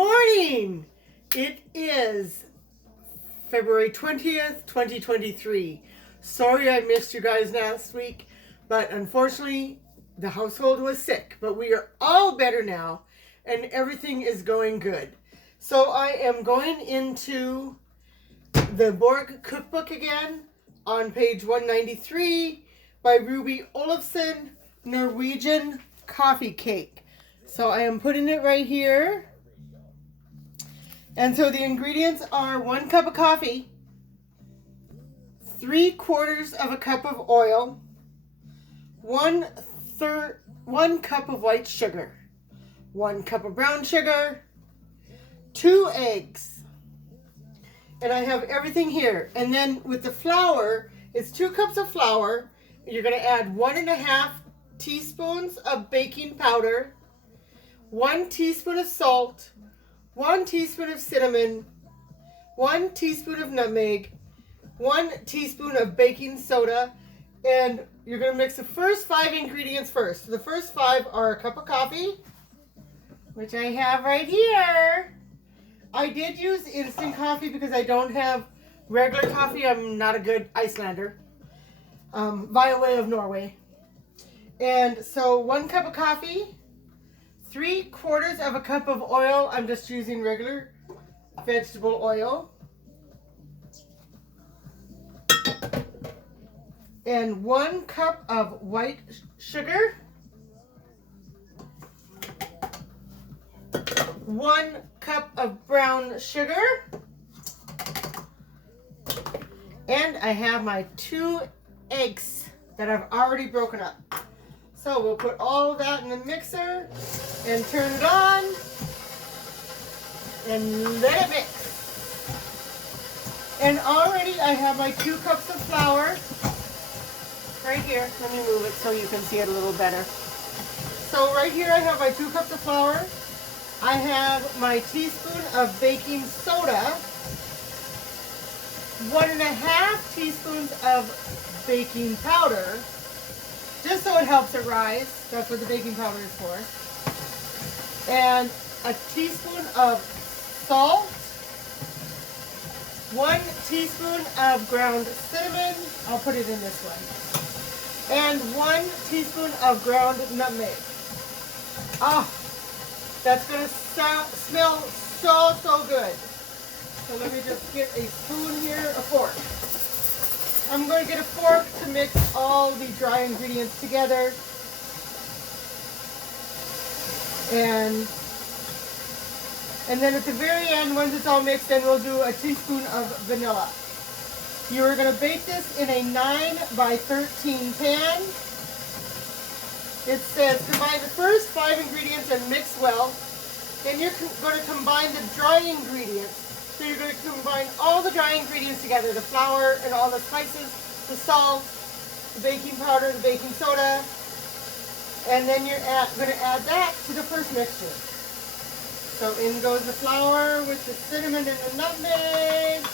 morning! It is February 20th, 2023. Sorry I missed you guys last week, but unfortunately the household was sick. But we are all better now and everything is going good. So I am going into the Borg cookbook again on page 193 by Ruby Olafsson, Norwegian coffee cake. So I am putting it right here. And so the ingredients are 1 cup of coffee, 3/4 of a cup of oil, 1 cup of white sugar, 1 cup of brown sugar, 2 eggs. And I have everything here. And then with the flour, it's 2 cups of flour. You're going to add 1.5 teaspoons of baking powder, 1 teaspoon of salt, 1 teaspoon of cinnamon, 1 teaspoon of nutmeg, 1 teaspoon of baking soda, and you're going to mix the first 5 ingredients first. So the first 5 are a cup of coffee, which I have right here. I did use instant coffee because I don't have regular coffee. I'm not a good Icelander, by way of Norway. And so 1 cup of coffee, 3/4 of a cup of oil. I'm just using regular vegetable oil. And 1 cup of white sugar. 1 cup of brown sugar. And I have my 2 eggs that I've already broken up. So we'll put all of that in the mixer and turn it on and let it mix. And already I have my 2 cups of flour right here. Let me move it so you can see it a little better. So right here I have my 2 cups of flour. I have my teaspoon of baking soda, 1.5 teaspoons of baking powder, just so it helps it rise. That's what the baking powder is for. And a teaspoon of salt, 1 teaspoon of ground cinnamon, I'll put it in this one, and 1 teaspoon of ground nutmeg. Oh, that's going to smell so good. So let me just get a spoon here, a fork. I'm going to get a fork to mix all the dry ingredients together. And then at the very end, once it's all mixed, then we'll do a teaspoon of vanilla. You are going to bake this in a 9 by 13 pan. It says combine the first 5 ingredients and mix well. Then you're going to combine the dry ingredients. So you're going to combine all the dry ingredients together, the flour and all the spices, the salt, the baking powder, the baking soda, and then you're going to add that to the first mixture. So in goes the flour with the cinnamon and the nutmeg,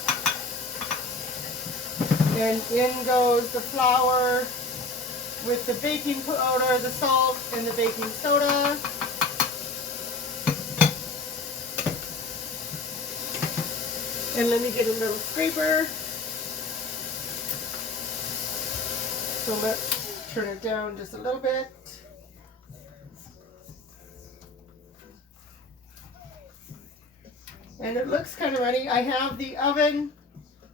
and in goes the flour with the baking powder, the salt, and the baking soda. And let me get a little scraper. So let's turn it down just a little bit. And it looks kind of ready. I have the oven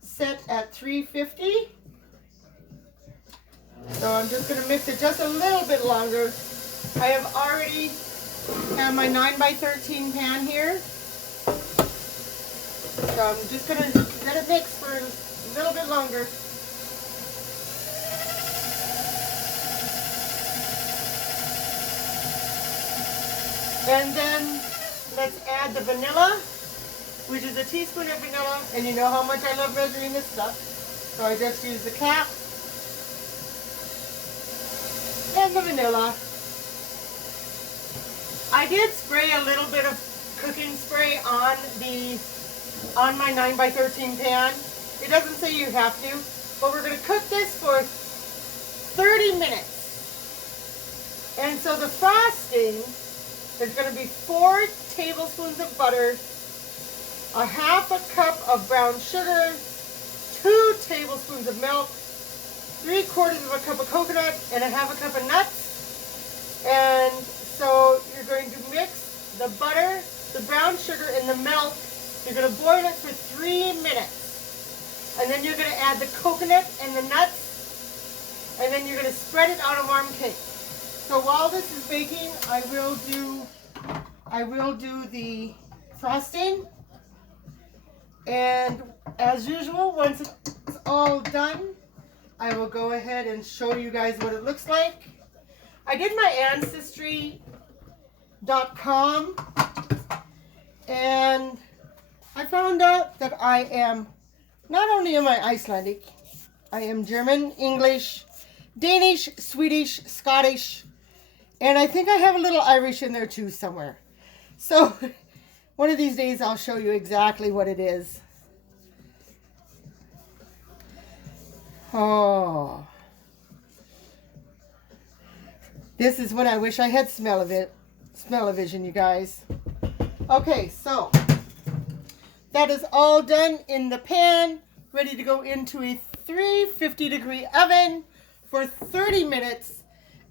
set at 350. So I'm just going to mix it just a little bit longer. I have already have my 9 by 13 pan here. So I'm just going to let it mix for a little bit longer. And then let's add the vanilla, which is a teaspoon of vanilla. And you know how much I love measuring this stuff. So I just use the cap and the vanilla. I did spray a little bit of cooking spray on my 9 by 13 pan. It doesn't say you have to, but we're going to cook this for 30 minutes. And so the frosting is going to be 4 tablespoons of butter, a half a cup of brown sugar, 2 tablespoons of milk, 3/4 of a cup of coconut, and a half a cup of nuts. And so you're going to mix the butter, the brown sugar, and the milk. You're going to boil it for 3 minutes. And then you're going to add the coconut and the nuts. And then you're going to spread it on a warm cake. So while this is baking, I will do the frosting. And as usual, once it's all done, I will go ahead and show you guys what it looks like. I did my Ancestry.com and I found out that I am, not only am I Icelandic, I am German, English, Danish, Swedish, Scottish, and I think I have a little Irish in there too somewhere. So one of these days I'll show you exactly what it is. Oh, this is when I wish I had smell-o-vision, you guys. Okay, so that is all done in the pan, ready to go into a 350-degree oven for 30 minutes.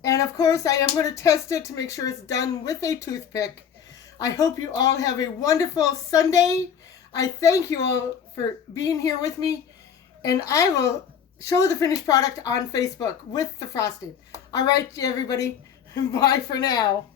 And of course, I am going to test it to make sure it's done with a toothpick. I hope you all have a wonderful Sunday. I thank you all for being here with me, and I will show the finished product on Facebook with the frosting. All right, everybody. Bye for now.